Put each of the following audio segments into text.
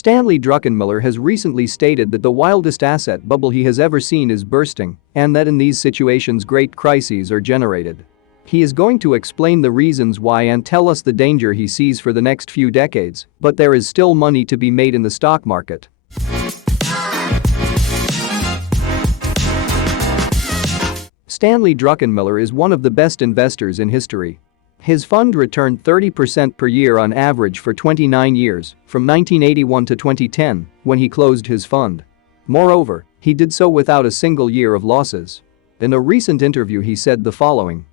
Stanley Druckenmiller has recently stated that the wildest asset bubble he has ever seen is bursting, and that in these situations great crises are generated. He is going to explain the reasons why and tell us the danger he sees for the next few decades, but there is still money to be made in the stock market. Stanley Druckenmiller is one of the best investors in history. His fund returned 30% per year on average for 29 years, from 1981 to 2010, when he closed his fund. Moreover, he did so without a single year of losses. In a recent interview he said the following: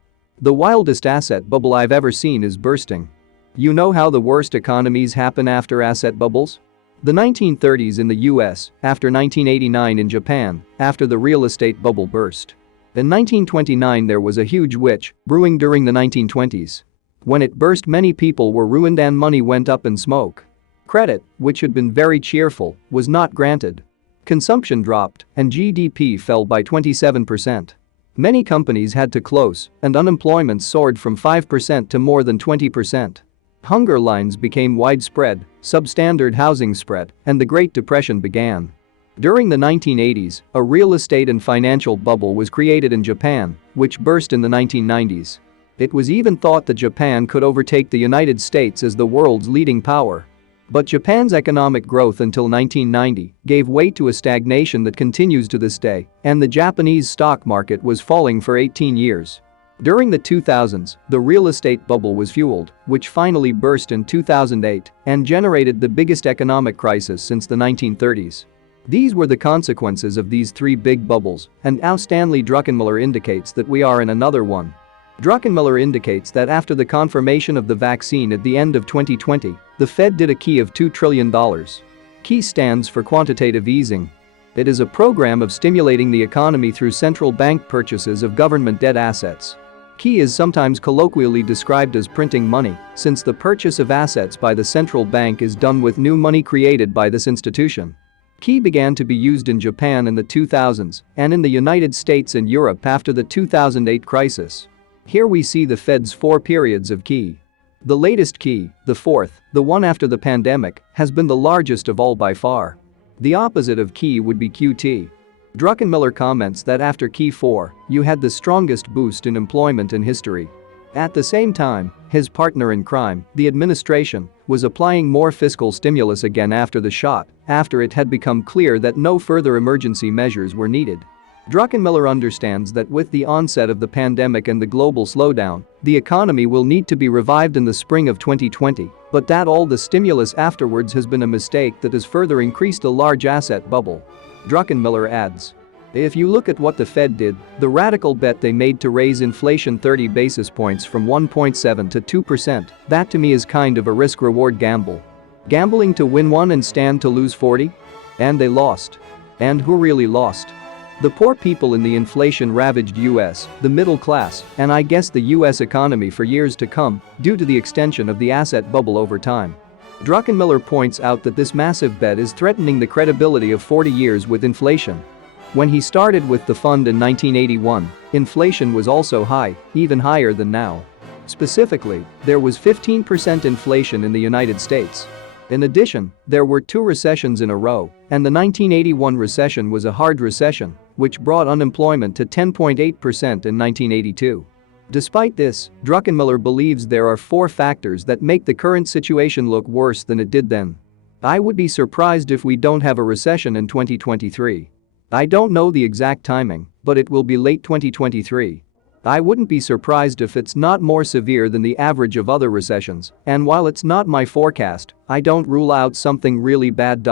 "The wildest asset bubble I've ever seen is bursting. You know how the worst economies happen after asset bubbles? The 1930s in the US, after 1989 in Japan, after the real estate bubble burst. In 1929 there was a huge witch brewing during the 1920s. When it burst, many people were ruined and money went up in smoke. Credit, which had been very cheerful, was not granted. Consumption dropped and GDP fell by 27%. Many companies had to close and unemployment soared from 5% to more than 20%. Hunger lines became widespread, substandard housing spread, and the Great Depression began. During the 1980s, a real estate and financial bubble was created in Japan, which burst in the 1990s. It was even thought that Japan could overtake the United States as the world's leading power. But Japan's economic growth until 1990 gave way to a stagnation that continues to this day, and the Japanese stock market was falling for 18 years. During the 2000s, the real estate bubble was fueled, which finally burst in 2008 and generated the biggest economic crisis since the 1930s. These were the consequences of these three big bubbles, and now Stanley Druckenmiller indicates that we are in another one. Druckenmiller indicates that after the confirmation of the vaccine at the end of 2020, the Fed did a QE of $2 trillion. QE stands for quantitative easing. It is a program of stimulating the economy through central bank purchases of government debt assets. QE is sometimes colloquially described as printing money, since the purchase of assets by the central bank is done with new money created by this institution. QE began to be used in Japan in the 2000s and in the United States and Europe after the 2008 crisis. Here we see the Fed's 4 periods of QE. The latest QE, the fourth, the one after the pandemic, has been the largest of all by far. The opposite of QE would be QT. Druckenmiller comments that after QE 4, you had the strongest boost in employment in history. At the same time, his partner in crime, the administration, was applying more fiscal stimulus again after the shot, after it had become clear that no further emergency measures were needed. Druckenmiller understands that with the onset of the pandemic and the global slowdown, the economy will need to be revived in the spring of 2020, but that all the stimulus afterwards has been a mistake that has further increased a large asset bubble. Druckenmiller adds, "If you look at what the Fed did, the radical bet they made to raise inflation 30 basis points from 1.7 to 2%, that to me is kind of a risk-reward gamble. Gambling to win 1 and stand to lose 40? And they lost. And who really lost? The poor people in the inflation-ravaged US, the middle class, and I guess the US economy for years to come, due to the extension of the asset bubble over time." Druckenmiller points out that this massive bet is threatening the credibility of 40 years with inflation. When he started with the fund in 1981, inflation was also high, even higher than now. Specifically, there was 15% inflation in the United States. In addition, there were 2 recessions in a row, and the 1981 recession was a hard recession, which brought unemployment to 10.8% in 1982. Despite this, Druckenmiller believes there are 4 factors that make the current situation look worse than it did then. "I would be surprised if we don't have a recession in 2023. I don't know the exact timing, but it will be late 2023. I wouldn't be surprised if it's not more severe than the average of other recessions, and while it's not my forecast, I don't rule out something really bad.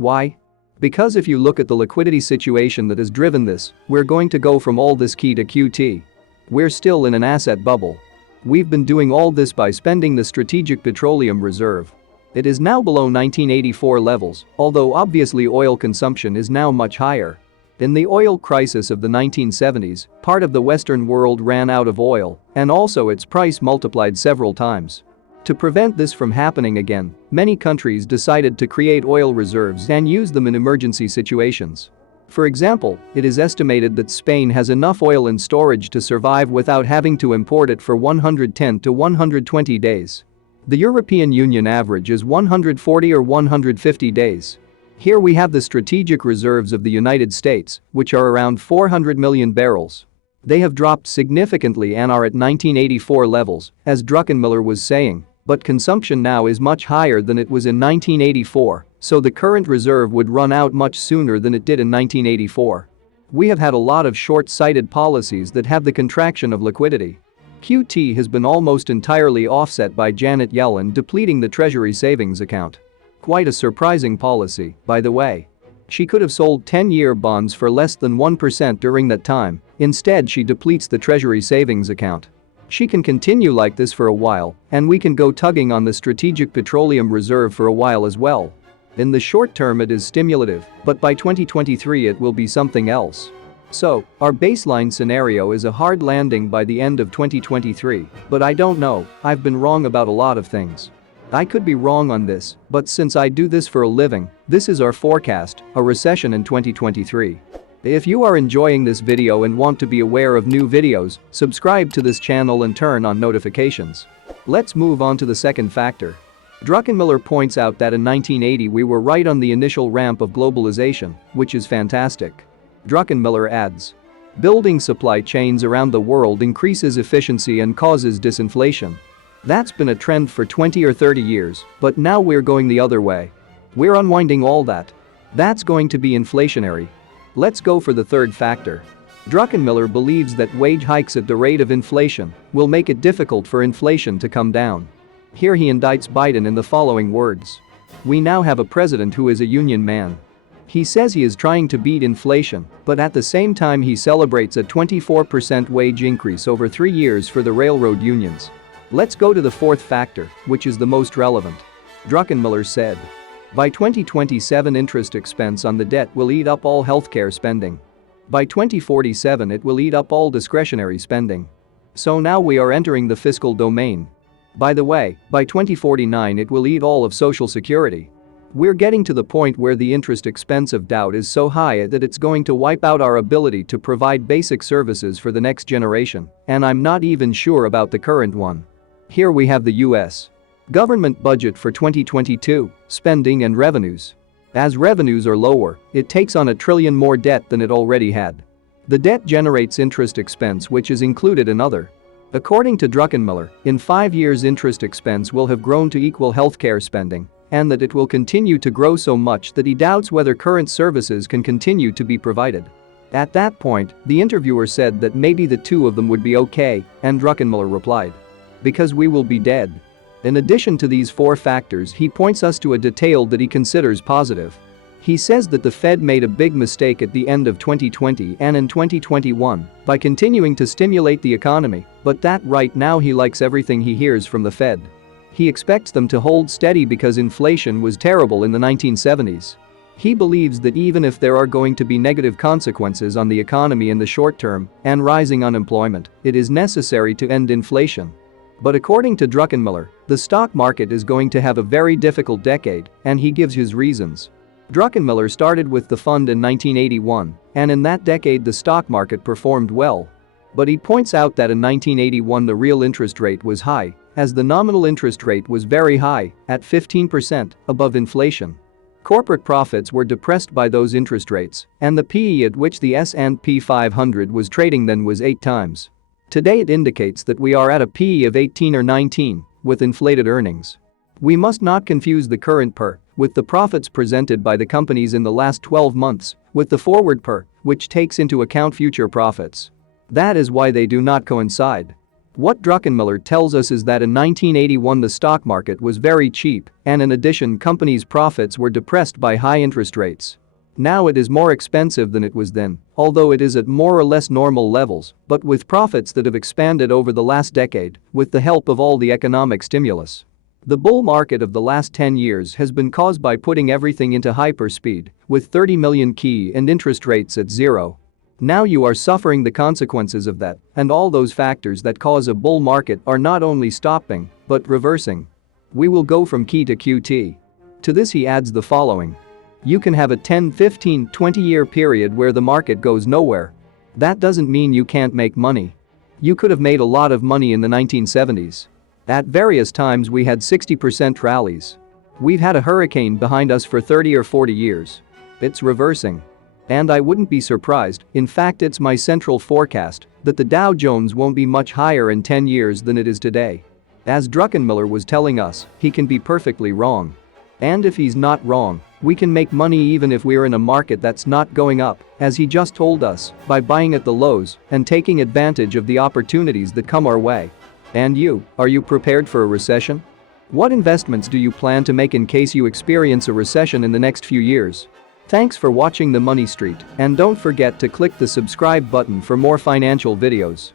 Why? Because if you look at the liquidity situation that has driven this, we're going to go from all this QE to QT. We're still in an asset bubble. We've been doing all this by spending the Strategic Petroleum Reserve. It is now below 1984 levels, although obviously oil consumption is now much higher. In the oil crisis of the 1970s, part of the Western world ran out of oil, and also its price multiplied several times. To prevent this from happening again, many countries decided to create oil reserves and use them in emergency situations. For example, it is estimated that Spain has enough oil in storage to survive without having to import it for 110 to 120 days. The European Union average is 140 or 150 days. Here we have the strategic reserves of the United States, which are around 400 million barrels. They have dropped significantly and are at 1984 levels, as Druckenmiller was saying, but consumption now is much higher than it was in 1984, so the current reserve would run out much sooner than it did in 1984. We have had a lot of short-sighted policies that have the contraction of liquidity. QT has been almost entirely offset by Janet Yellen depleting the Treasury savings account. Quite a surprising policy, by the way. She could have sold 10-year bonds for less than 1% during that time. Instead, she depletes the Treasury savings account. She can continue like this for a while, and we can go tugging on the Strategic Petroleum Reserve for a while as well. In the short term it is stimulative, but by 2023 it will be something else. So, our baseline scenario is a hard landing by the end of 2023, but I don't know, I've been wrong about a lot of things. I could be wrong on this, but since I do this for a living, this is our forecast, a recession in 2023. If you are enjoying this video and want to be aware of new videos, subscribe to this channel and turn on notifications. Let's move on to the second factor. Druckenmiller points out that in 1980 we were right on the initial ramp of globalization, which is fantastic. Druckenmiller adds, building supply chains around the world increases efficiency and causes disinflation. That's been a trend for 20 or 30 years, but now we're going the other way. We're unwinding all that. That's going to be inflationary. Let's go for the third factor. Druckenmiller believes that wage hikes at the rate of inflation will make it difficult for inflation to come down. Here he indicts Biden in the following words. We now have a president who is a union man. He says he is trying to beat inflation, but at the same time he celebrates a 24% wage increase over 3 years for the railroad unions. Let's go to the fourth factor, which is the most relevant. Druckenmiller said, by 2027 interest expense on the debt will eat up all healthcare spending. By 2047 it will eat up all discretionary spending. So now we are entering the fiscal domain. By the way, by 2049 it will eat all of Social Security. We're getting to the point where the interest expense of doubt is so high that it's going to wipe out our ability to provide basic services for the next generation, and I'm not even sure about the current one. Here we have the U.S. government budget for 2022, spending and revenues. As revenues are lower, it takes on $1 trillion more debt than it already had. The debt generates interest expense which is included in other. According to Druckenmiller, in 5 years interest expense will have grown to equal healthcare spending, and that it will continue to grow so much that he doubts whether current services can continue to be provided. At that point, the interviewer said that maybe the two of them would be okay, and Druckenmiller replied, because we will be dead. In addition to these 4 factors, he points us to a detail that he considers positive. He says that the Fed made a big mistake at the end of 2020 and in 2021 by continuing to stimulate the economy, but that right now he likes everything he hears from the Fed. He expects them to hold steady because inflation was terrible in the 1970s. He believes that even if there are going to be negative consequences on the economy in the short term and rising unemployment, it is necessary to end inflation. But according to Druckenmiller, the stock market is going to have a very difficult decade, and he gives his reasons. Druckenmiller started with the fund in 1981, and in that decade the stock market performed well. But he points out that in 1981 the real interest rate was high, as the nominal interest rate was very high, at 15%, above inflation. Corporate profits were depressed by those interest rates, and the PE at which the S&P 500 was trading then was 8 times. Today it indicates that we are at a PE of 18 or 19, with inflated earnings. We must not confuse the current PER with the profits presented by the companies in the last 12 months with the forward PER, which takes into account future profits. That is why they do not coincide. What Druckenmiller tells us is that in 1981 the stock market was very cheap, and in addition companies' profits were depressed by high interest rates. Now it is more expensive than it was then, although it is at more or less normal levels, but with profits that have expanded over the last decade with the help of all the economic stimulus. The bull market of the last 10 years has been caused by putting everything into hyperspeed, with 30 million key and interest rates at zero. Now you are suffering the consequences of that, and all those factors that cause a bull market are not only stopping, but reversing. We will go from key to QT. To this he adds the following. You can have a 10, 15, 20-year period where the market goes nowhere. That doesn't mean you can't make money. You could have made a lot of money in the 1970s. At various times we had 60% rallies. We've had a hurricane behind us for 30 or 40 years. It's reversing. And I wouldn't be surprised, in fact it's my central forecast, that the Dow Jones won't be much higher in 10 years than it is today. As Druckenmiller was telling us, he can be perfectly wrong. And if he's not wrong, we can make money even if we're in a market that's not going up, as he just told us, by buying at the lows and taking advantage of the opportunities that come our way. And you, are you prepared for a recession? What investments do you plan to make in case you experience a recession in the next few years? Thanks for watching The Money Street, and don't forget to click the subscribe button for more financial videos.